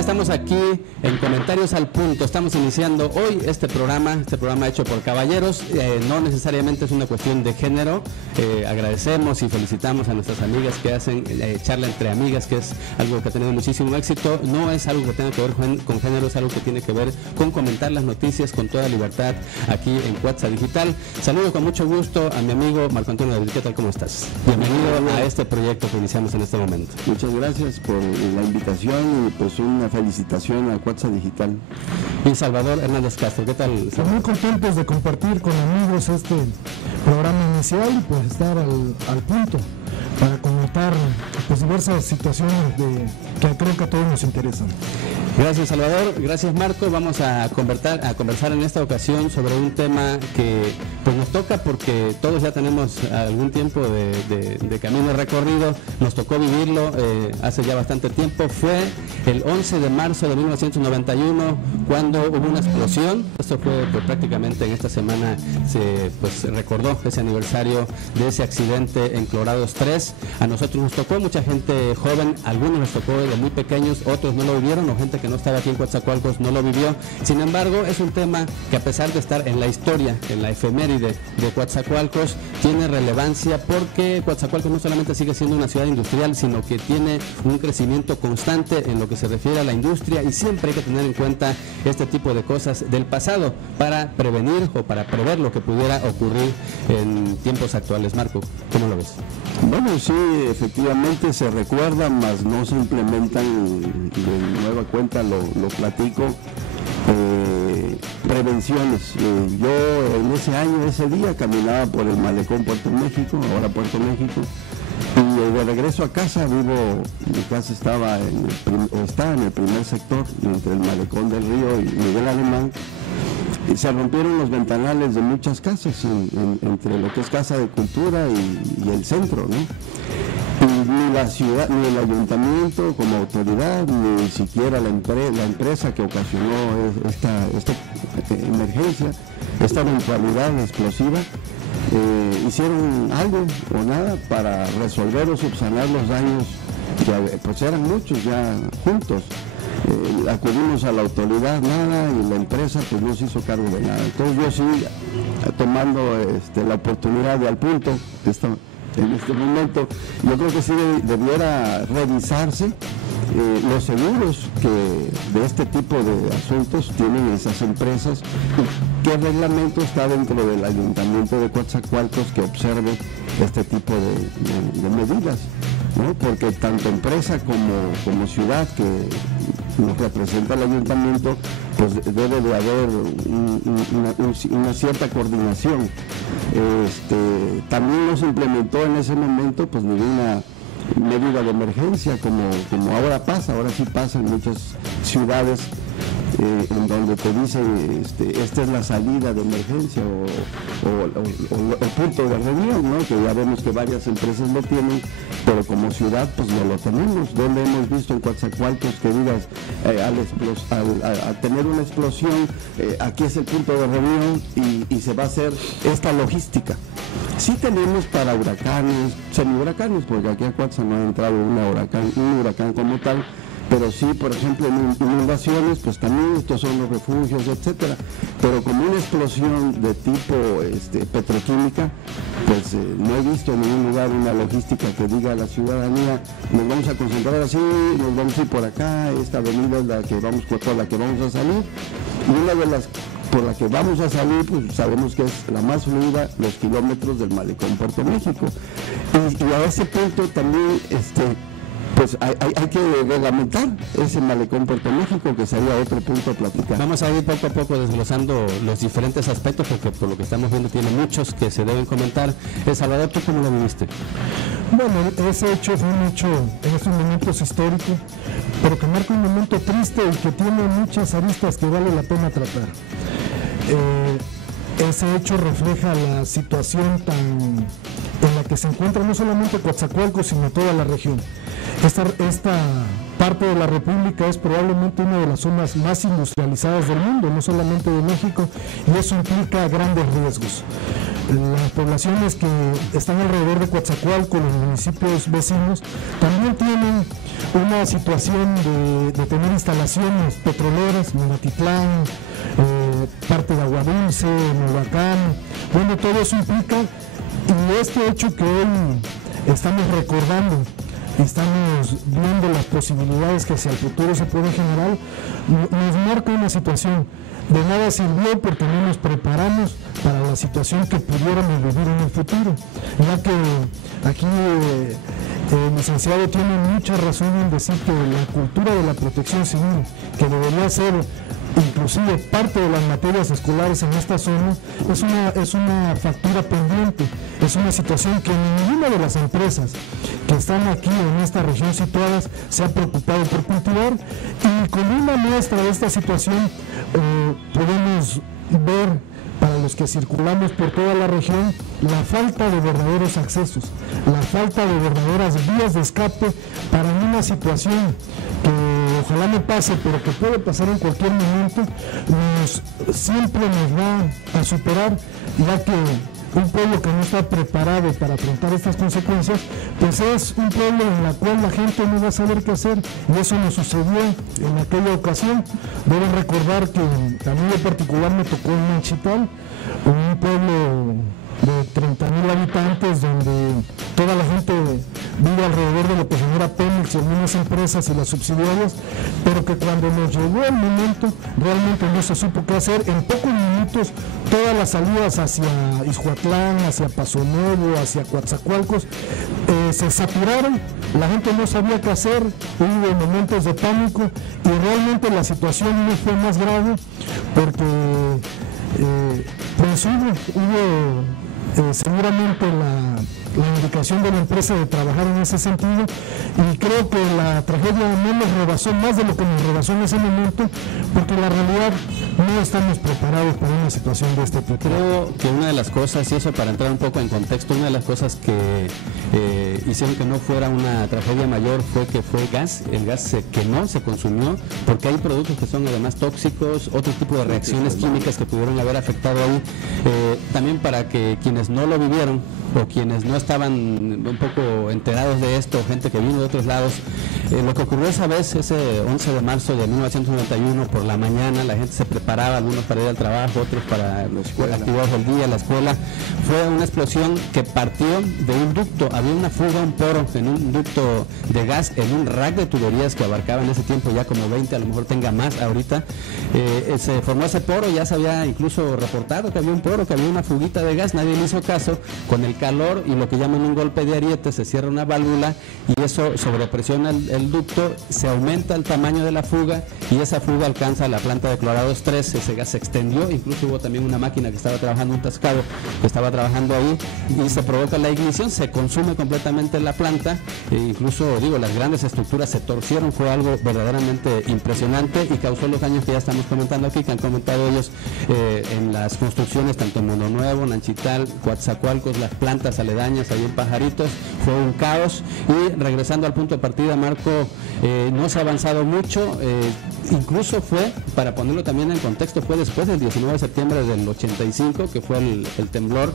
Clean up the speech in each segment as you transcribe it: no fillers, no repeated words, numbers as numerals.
Estamos aquí en Comentarios al Punto. Estamos iniciando hoy este programa hecho por caballeros. No necesariamente es una cuestión de género. Agradecemos y felicitamos a nuestras amigas que hacen charla entre amigas, que es algo que ha tenido muchísimo éxito. No es algo que tenga que ver con género, es algo que tiene que ver con comentar las noticias con toda libertad aquí en Cuatza Digital. Saludo con mucho gusto a mi amigo Marco Antonio David. ¿Qué tal? ¿Cómo estás? Bienvenido a este proyecto que iniciamos en este momento. Muchas gracias por la invitación y pues una felicitación a Cuatza Digital. Y Salvador Hernández Castro, ¿qué tal? Muy contentos de compartir con amigos este programa inicial y pues estar al punto para comentar pues diversas situaciones que creo que a todos nos interesan. Gracias, Salvador. Gracias, Marco. Vamos a conversar en esta ocasión sobre un tema que pues nos toca porque todos ya tenemos algún tiempo de camino recorrido. Nos tocó vivirlo hace ya bastante tiempo. Fue el 11 de marzo de 1991 cuando hubo una explosión. Esto fue pues, prácticamente en esta semana se recordó ese aniversario de ese accidente en Clorados 3. A nosotros nos tocó, mucha gente joven, algunos nos tocó de muy pequeños, otros no lo vivieron, o gente que no estaba aquí en Coatzacoalcos no lo vivió. Sin embargo, es un tema que a pesar de estar en la historia, en la efeméride de Coatzacoalcos, tiene relevancia porque Coatzacoalcos no solamente sigue siendo una ciudad industrial, sino que tiene un crecimiento constante en lo que se refiere a la industria, y siempre hay que tener en cuenta este tipo de cosas del pasado para prevenir o para prever lo que pudiera ocurrir en tiempos actuales. Marco, ¿cómo lo ves? Bueno, sí, efectivamente se recuerdan, mas no se implementan de nueva cuenta, lo platico. Prevenciones. Yo en ese día caminaba por el malecón Puerto México, ahora Puerto México, y de regreso a casa mi casa está en el primer sector, entre el malecón del río y Miguel Alemán. Y se rompieron los ventanales de muchas casas, entre lo que es Casa de Cultura y el centro, ¿no? Y ni la ciudad, ni el ayuntamiento como autoridad, ni siquiera la empresa que ocasionó esta emergencia, esta eventualidad explosiva, hicieron algo o nada para resolver o subsanar los daños, que pues eran muchos ya juntos. Acudimos a la autoridad, nada, y la empresa pues no se hizo cargo de nada. Entonces yo sí, tomando la oportunidad de Al Punto, en este momento, yo creo que sí debiera revisarse los seguros que de este tipo de asuntos tienen esas empresas, qué reglamento está dentro del ayuntamiento de Coatzacoalcos que observe este tipo de medidas, ¿no? Porque tanto empresa como ciudad que nos representa el ayuntamiento, pues debe de haber una cierta coordinación. También no se implementó en ese momento pues ninguna medida de emergencia como ahora sí pasa en muchas ciudades, en donde te dicen esta es la salida de emergencia o el punto de reunión, ¿no? Que ya vemos que varias empresas lo tienen, pero como ciudad pues no lo tenemos. Donde hemos visto en Coatzacoalcos que digas al tener una explosión, aquí es el punto de reunión y se va a hacer esta logística. Sí tenemos para huracanes, semihuracanes, porque aquí a Coatza no ha entrado un huracán como tal, pero sí, por ejemplo, en inundaciones, pues también estos son los refugios, etcétera. Pero como una explosión de tipo petroquímica, pues no he visto en ningún lugar una logística que diga a la ciudadanía, nos vamos a concentrar así, nos vamos a ir por acá, esta avenida es por la que vamos a salir, y una de las por la que vamos a salir, pues sabemos que es la más fluida, los kilómetros del malecón Puerto México. Y a ese punto también, pues hay que reglamentar ese malecón Puerto México, que sería otro punto a platicar. Vamos a ir poco a poco desglosando los diferentes aspectos, porque por lo que estamos viendo tiene muchos que se deben comentar. Salvador, ¿tú cómo lo viviste? Bueno, ese hecho fue un hecho en estos momentos histórico, pero que marca un momento triste y que tiene muchas aristas que vale la pena tratar. Ese hecho refleja la situación en la que se encuentra no solamente Coatzacoalcos, sino toda la región. Esta parte de la República es probablemente una de las zonas más industrializadas del mundo, no solamente de México, y eso implica grandes riesgos. las poblaciones que están alrededor de Coatzacoalcos, los municipios vecinos, también tienen una situación de tener instalaciones petroleras, Minatitlán, parte de Agua Dulce, Nolacán, bueno, todo eso implica, y este hecho que hoy estamos recordando, estamos viendo las posibilidades que hacia el futuro se pueden generar, nos marca una situación. De nada sirvió porque no nos preparamos para la situación que pudiéramos vivir en el futuro, ya que aquí el licenciado tiene mucha razón en decir que la cultura de la protección civil, que debería ser inclusive parte de las materias escolares en esta zona, es una factura pendiente, es una situación que ninguna de las empresas que están aquí en esta región situadas se ha preocupado por cultivar, y con una muestra de esta situación podemos ver, para los que circulamos por toda la región, la falta de verdaderos accesos, la falta de verdaderas vías de escape para una situación que ojalá no pase, pero que puede pasar en cualquier momento, siempre nos va a superar, ya que un pueblo que no está preparado para afrontar estas consecuencias, pues es un pueblo en el cual la gente no va a saber qué hacer, y eso nos sucedió en aquella ocasión. Deben recordar que a mí en particular me tocó en Nanchital, un pueblo de 30,000 habitantes, donde toda la gente vive alrededor de lo que genera Pemex y algunas empresas y las subsidiarias, pero que cuando nos llegó el momento realmente no se supo qué hacer. En pocos minutos todas las salidas hacia Ixhuatlán, hacia Paso Nuevo, hacia Coatzacoalcos se saturaron, la gente no sabía qué hacer, hubo momentos de pánico, y realmente la situación no fue más grave porque pues hubo seguramente la indicación de la empresa de trabajar en ese sentido, y creo que la tragedia no nos rebasó más de lo que nos rebasó en ese momento, porque la realidad no estamos preparados para una situación de este tipo. Creo que una de las cosas, y eso para entrar un poco en contexto, una de las cosas que hicieron que no fuera una tragedia mayor fue que fue gas. El gas se quemó, se consumió, porque hay productos que son además tóxicos, otro tipo de reacciones químicas que pudieron haber afectado ahí. También para que quienes no lo vivieron o quienes no estaban un poco enterados de esto, gente que vino de otros lados, lo que ocurrió esa vez, ese 11 de marzo de 1991, por la mañana, la gente se preparaba, algunos para ir al trabajo, otros para actividades del día, la escuela. Fue una explosión que partió de un ducto, había una fuga, un poro en un ducto de gas, en un rack de tuberías que abarcaba en ese tiempo ya como 20, a lo mejor tenga más ahorita. Se formó ese poro, ya se había incluso reportado que había un poro, que había una fuguita de gas, nadie le hizo caso. Con el calor y lo que llaman un golpe de ariete, se cierra una válvula y eso sobrepresiona el ducto, se aumenta el tamaño de la fuga y esa fuga alcanza la planta de clorados 3, ese gas se extendió, incluso hubo también una máquina que estaba trabajando, un tascado que estaba trabajando ahí, y se provoca la ignición, se consume completamente la planta, incluso digo, las grandes estructuras se torcieron, fue algo verdaderamente impresionante y causó los daños que ya estamos comentando aquí, que han comentado ellos en las construcciones, tanto en Mundo Nuevo, Nanchital, Coatzacoalcos, las plantas aledañas ahí en Pajaritos. Fue un caos, y regresando al punto de partida, Marco, no se ha avanzado mucho, incluso fue, para ponerlo también en contexto, fue después del 19 de septiembre del 85, que fue el temblor,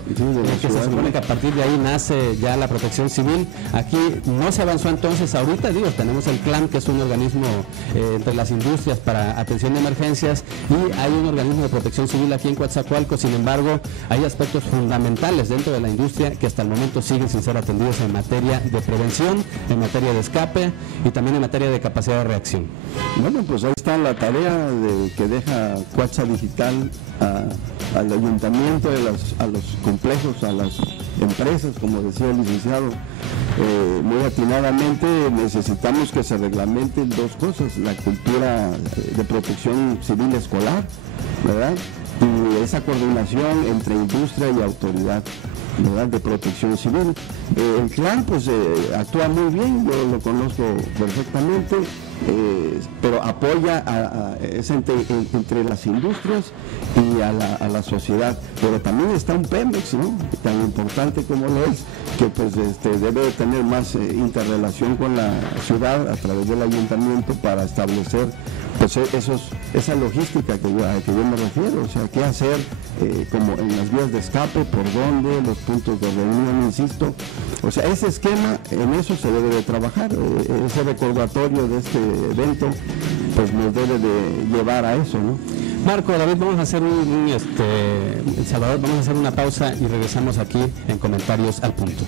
que se supone que a partir de ahí nace ya la protección civil. Aquí no se avanzó entonces, ahorita digo, tenemos el CLAM, que es un organismo entre las industrias para atención de emergencias, y hay un organismo de protección civil aquí en Coatzacoalcos. Sin embargo, hay aspectos fundamentales dentro de la industria que hasta el momento siguen sin ser atendidos en materia de prevención, en materia de escape y también en materia de capacidad de reacción. Bueno, pues ahí está la tarea que deja Coatza Digital al ayuntamiento, a los complejos, a las empresas, como decía el licenciado. Muy atinadamente, necesitamos que se reglamenten dos cosas: la cultura de protección civil escolar, ¿verdad?, y esa coordinación entre industria y autoridad, ¿verdad?, de protección civil. El CLAN pues actúa muy bien, yo lo conozco perfectamente, pero apoya entre las industrias y a la sociedad. Pero también está un Pemex, ¿no?, tan importante como lo es, que pues debe tener más interrelación con la ciudad a través del ayuntamiento para establecer pues esa logística a que yo me refiero, o sea, qué hacer como en las vías de escape, por dónde, los puntos de reunión, insisto, o sea, ese esquema, en eso se debe de trabajar, ese recordatorio de este evento, pues nos debe de llevar a eso, ¿no? Marco, David, vamos a hacer Salvador, vamos a hacer una pausa y regresamos aquí en Comentarios al Punto.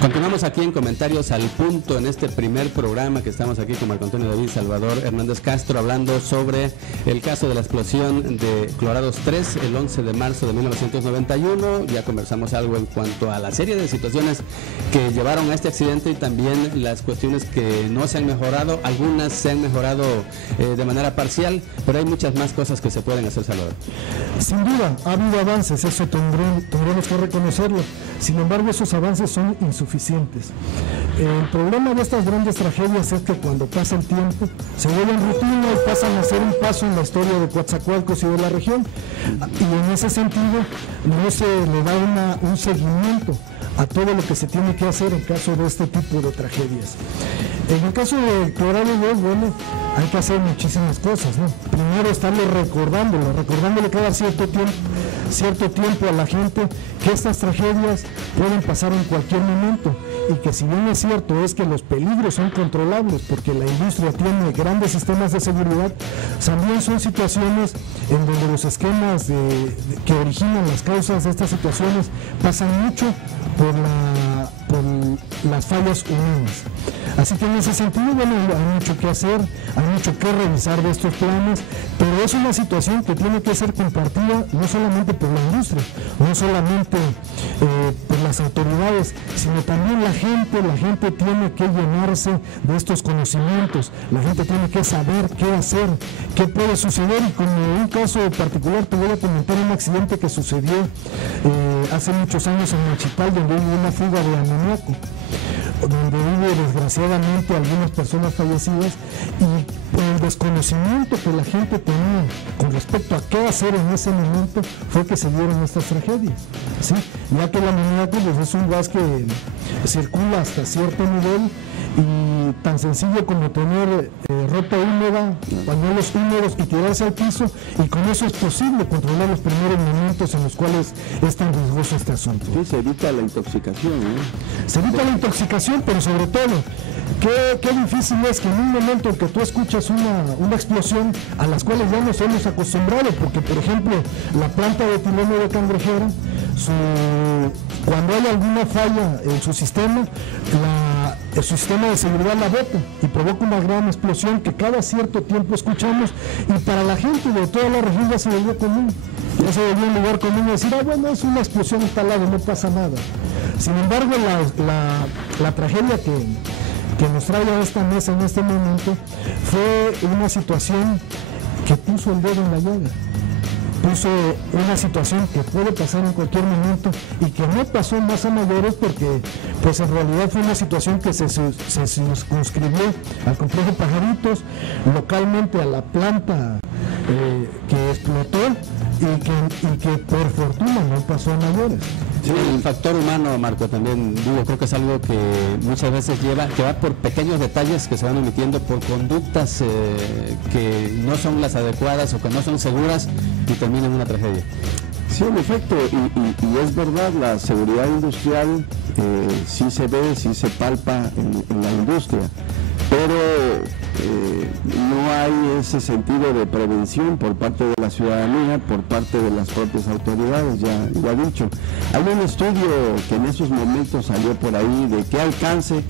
Continuamos aquí en Comentarios al Punto, en este primer programa que estamos aquí con Marco Antonio David Salvador Hernández Castro, hablando sobre el caso de la explosión de Colorados 3 el 11 de marzo de 1991. Ya conversamos algo en cuanto a la serie de situaciones que llevaron a este accidente y también las cuestiones que no se han mejorado. Algunas se han mejorado de manera parcial, pero hay muchas más cosas que se pueden hacer, Salvador. Sin duda, ha habido avances, eso tendremos que reconocerlo. Sin embargo, esos avances son insuficientes. El problema de estas grandes tragedias es que cuando pasa el tiempo se vuelven rutina y pasan a ser un paso en la historia de Coatzacoalcos y de la región, y en ese sentido no se le da un seguimiento a todo lo que se tiene que hacer en caso de este tipo de tragedias. En el caso de Colorado 2, bueno, hay que hacer muchísimas cosas, ¿no? Primero estarlo recordándole cada cierto tiempo a la gente que estas tragedias pueden pasar en cualquier momento, y que si bien es cierto es que los peligros son controlables porque la industria tiene grandes sistemas de seguridad, también son situaciones en donde los esquemas que originan las causas de estas situaciones pasan mucho por las fallas humanas. Así que en ese sentido, bueno, hay mucho que hacer, hay mucho que revisar de estos planes, pero es una situación que tiene que ser compartida no solamente por la industria, no solamente por las autoridades, sino también la gente tiene que llenarse de estos conocimientos, la gente tiene que saber qué hacer, qué puede suceder, y como un caso particular te voy a comentar un accidente que sucedió hace muchos años en Machipal, donde hubo una fuga de amoníaco, donde hubo desgraciadamente algunas personas fallecidas, y el desconocimiento que la gente tenía con respecto a qué hacer en ese momento fue que se dieron estas tragedias, ¿sí? Ya que el amoníaco pues, es un gas que circula hasta cierto nivel, y tan sencillo como tener ropa húmeda, pañuelos húmedos y tirarse al piso, y con eso es posible controlar los primeros momentos en los cuales es tan riesgoso este asunto. Sí, se evita la intoxicación, ¿no? Se evita la intoxicación, pero sobre todo, qué difícil es que en un momento en que tú escuchas una explosión a las cuales ya nos hemos acostumbrado, porque por ejemplo la planta de etileno de Cangrejera, cuando hay alguna falla en su sistema, el sistema de seguridad la bota y provoca una gran explosión que cada cierto tiempo escuchamos, y para la gente de toda la región ya se volvió común, ya se volvió un lugar común decir, bueno, es una explosión está al lado, no pasa nada. Sin embargo, la tragedia que nos trae a esta mesa en este momento fue una situación que puso el dedo en la llaga. Puso una situación que puede pasar en cualquier momento y que no pasó más a mayores, porque pues en realidad fue una situación que se circunscribió al complejo Pajaritos, localmente a la planta que explotó, y que por fortuna no pasó a mayores. Sí, el factor humano, Marco, también digo, creo que es algo que muchas veces que va por pequeños detalles que se van omitiendo, por conductas que no son las adecuadas o que no son seguras, y termina en una tragedia. Sí, en efecto, y es verdad, la seguridad industrial sí se ve, sí se palpa en la industria, pero no hay ese sentido de prevención por parte de la ciudadanía, por parte de las propias autoridades, ya lo ha dicho. Hay un estudio que en esos momentos salió por ahí de qué alcance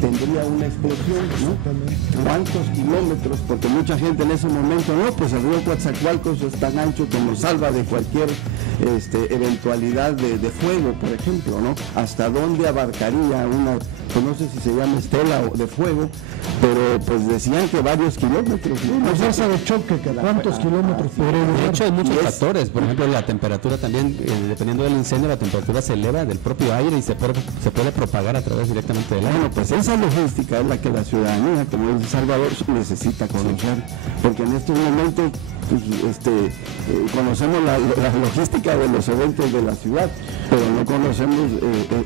tendría una explosión, ¿no? ¿Cuántos kilómetros? Porque mucha gente en ese momento, no, pues el río Coatzacoalcos es tan ancho que nos salva de cualquier eventualidad de fuego, por ejemplo, ¿no? ¿Hasta dónde abarcaría una, pues no sé si se llama estela de fuego, pero pues decían que varios kilómetros, ¿no? La fuerza de choque, que ¿cuántos kilómetros podría llegar? De hecho, hay muchos factores, por ejemplo, la temperatura también, dependiendo del incendio, la temperatura se eleva del propio aire y se puede propagar a través directamente del aire. Bueno, pues esa logística es la que la ciudadanía, como dice Salvador, necesita conocer, porque en estos momentos pues, conocemos la logística de los eventos de la ciudad, pero no conocemos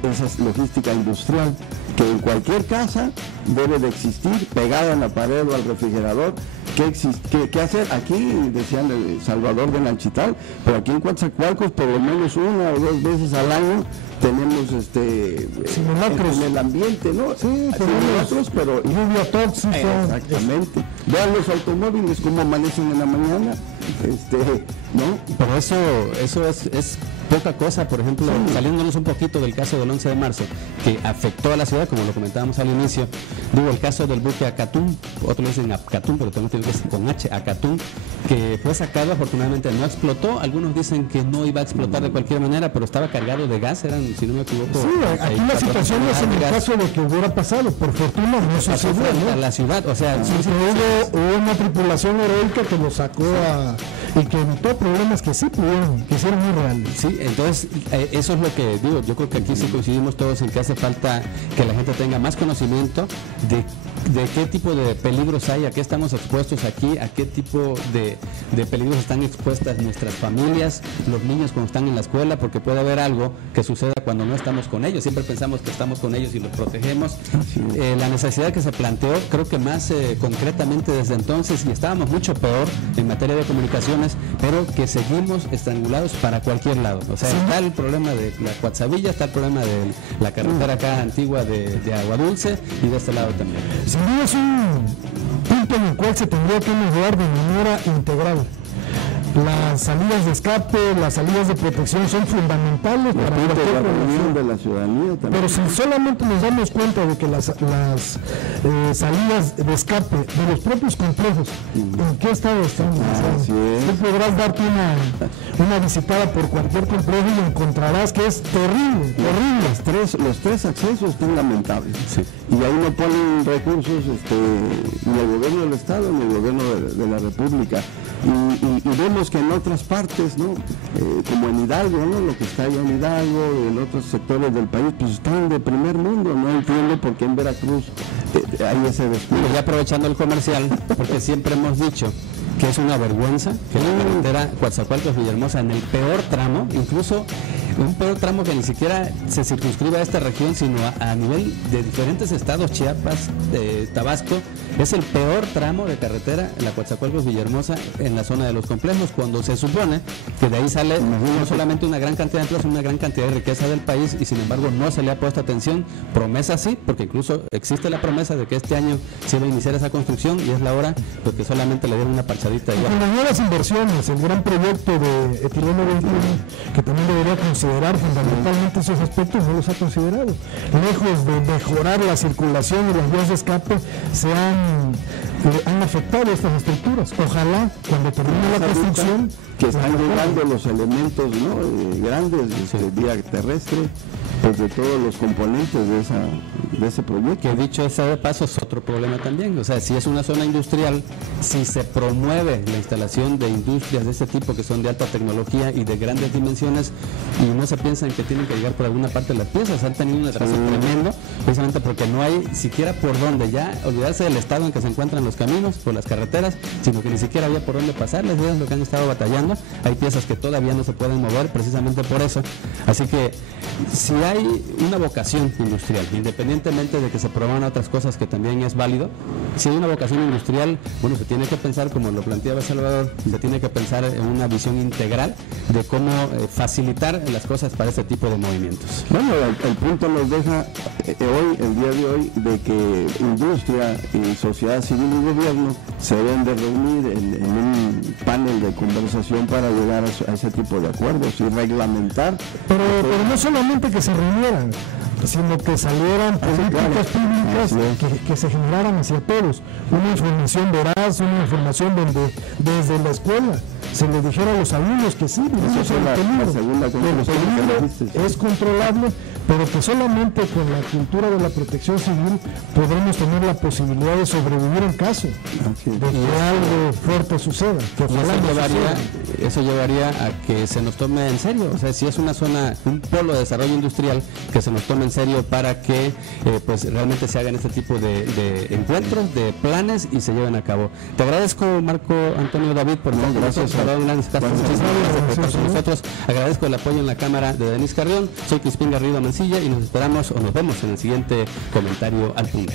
esa logística industrial que en cualquier casa debe de existir, pegada en la pared o al refrigerador. ¿Qué hacer? Aquí, decían Salvador de Nanchital, pero aquí en Coatzacoalcos por lo menos 1 o 2 veces al año tenemos simulacros en el ambiente, ¿no? Sí, simulacros, pero lluvia tóxica. Exactamente. Vean los automóviles cómo amanecen en la mañana, ¿no? Pero eso es poca cosa, por ejemplo, saliéndonos un poquito del caso del 11 de marzo, que afectó a la ciudad, como lo comentábamos al inicio. Digo, el caso del buque Acatún, otros dicen Acatún, pero tengo que decir con H, Acatún, que fue sacado, afortunadamente no explotó. Algunos dicen que no iba a explotar de cualquier manera, pero estaba cargado de gas, eran, si no me equivoco. Sí, aquí la situación es en el caso de que hubiera pasado, por fortuna no sucedió, ¿no? A la ciudad, o sea, hubo una tripulación heroica que lo sacó y que evitó problemas que sí pudieron, que hicieron muy reales. Sí, entonces eso es lo que digo, yo creo que aquí sí coincidimos todos en que hace falta que la gente tenga más conocimiento de qué tipo de peligros hay, a qué estamos expuestos aquí, a qué tipo de peligros están expuestas nuestras familias, los niños cuando están en la escuela, porque puede haber algo que suceda cuando no estamos con ellos. Siempre pensamos que estamos con ellos y los protegemos. La necesidad que se planteó, creo que más concretamente desde entonces, y estábamos mucho peor en materia de comunicaciones, pero que seguimos estrangulados para cualquier lado. O sea, está el problema de la Coatzavilla, está el problema de la carretera acá antigua de Agua Dulce, y de este lado también. Sin duda es un punto en el cual se tendría que mejorar de manera integral. Las salidas de escape, las salidas de protección son fundamentales para cualquier reunión de la ciudadanía también. Pero si solamente nos damos cuenta de que las salidas de escape de los propios complejos, ¿en qué estado están? Tú podrás darte una visitada por cualquier complejo y encontrarás que es terrible, terrible. Los tres accesos están lamentables. Sí. Y ahí no ponen recursos ni el gobierno del Estado ni el gobierno de la República. Y vemos que en otras partes, ¿no? Como en Hidalgo, ¿no? Lo que está allá en Hidalgo, en otros sectores del país, pues están de primer mundo. No entiendo por qué en Veracruz hay ese descuido. Y aprovechando el comercial, porque siempre hemos dicho que es una vergüenza que la carretera Coatzacoalcos-Villahermosa, en el peor tramo, incluso un peor tramo que ni siquiera se circunscribe a esta región, sino a nivel de diferentes estados, Chiapas, Tabasco, es el peor tramo de carretera, la Coatzacoalcos-Villahermosa, en la zona de los complejos, cuando se supone que de ahí sale no solamente una gran cantidad de empleos, una gran cantidad de riqueza del país, y sin embargo no se le ha puesto atención. Promesa sí, porque incluso existe la promesa de que este año se va a iniciar esa construcción, y es la hora porque solamente le dieron una parchadita. Con las nuevas inversiones, el gran proyecto de Etileno 21, que también debería considerar fundamentalmente esos aspectos, no los ha considerado. Lejos de mejorar la circulación y las vías de escape, han afectado estas estructuras. Ojalá, cuando termine la construcción, que están llegando los elementos, ¿no? Grandes vía terrestre, pues de todos los componentes de ese proyecto. Que dicho sea de paso, es otro problema también. O sea, si es una zona industrial, si se promueve la instalación de industrias de ese tipo que son de alta tecnología y de grandes dimensiones, y no se piensa en que tienen que llegar por alguna parte de las piezas, han tenido un atraso tremendo, precisamente porque no hay siquiera por dónde, ya olvidarse del estado en que se encuentran los caminos, por las carreteras, sino que ni siquiera había por dónde pasar. Les digo lo que han estado batallando. Hay piezas que todavía no se pueden mover precisamente por eso. Así que si hay hay una vocación industrial, independientemente de que se promuevan otras cosas que también es válido, si hay una vocación industrial, bueno, se tiene que pensar, como lo planteaba Salvador, se tiene que pensar en una visión integral de cómo facilitar las cosas para este tipo de movimientos. Bueno, el punto nos deja hoy, el día de hoy, de que industria y sociedad civil y gobierno se deben de reunir en un panel de conversación para llegar a ese tipo de acuerdos y reglamentar. Pero no solamente que se reunieran, sino que salieran políticas públicas que se generaran hacia todos. Una información veraz, una información donde desde la escuela se les dijera a los alumnos que sí, el peligro es controlable, pero que solamente con la cultura de la protección civil podremos tener la posibilidad de sobrevivir en caso de que algo fuerte suceda. Que eso llevaría a que se nos tome en serio, o sea, si es una zona, un polo de desarrollo industrial, que se nos tome en serio para que pues realmente se hagan este tipo de encuentros, de planes y se lleven a cabo. Te agradezco, Marco Antonio David, por gracias. Muchísimas nosotros. Agradezco el apoyo en la cámara de Denis Carrión. Soy Crispín Garrido Mancilla y nos esperamos o nos vemos en el siguiente comentario al punto.